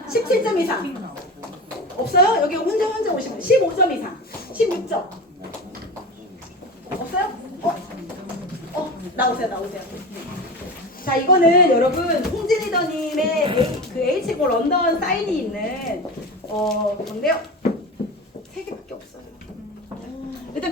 17점 이상. 없어요? 여기 혼자 오시면 15점 이상. 나오세요. 자, 이거는 여러분 홍진 리더님의 그 H고 런던 사인이 있는 건데요.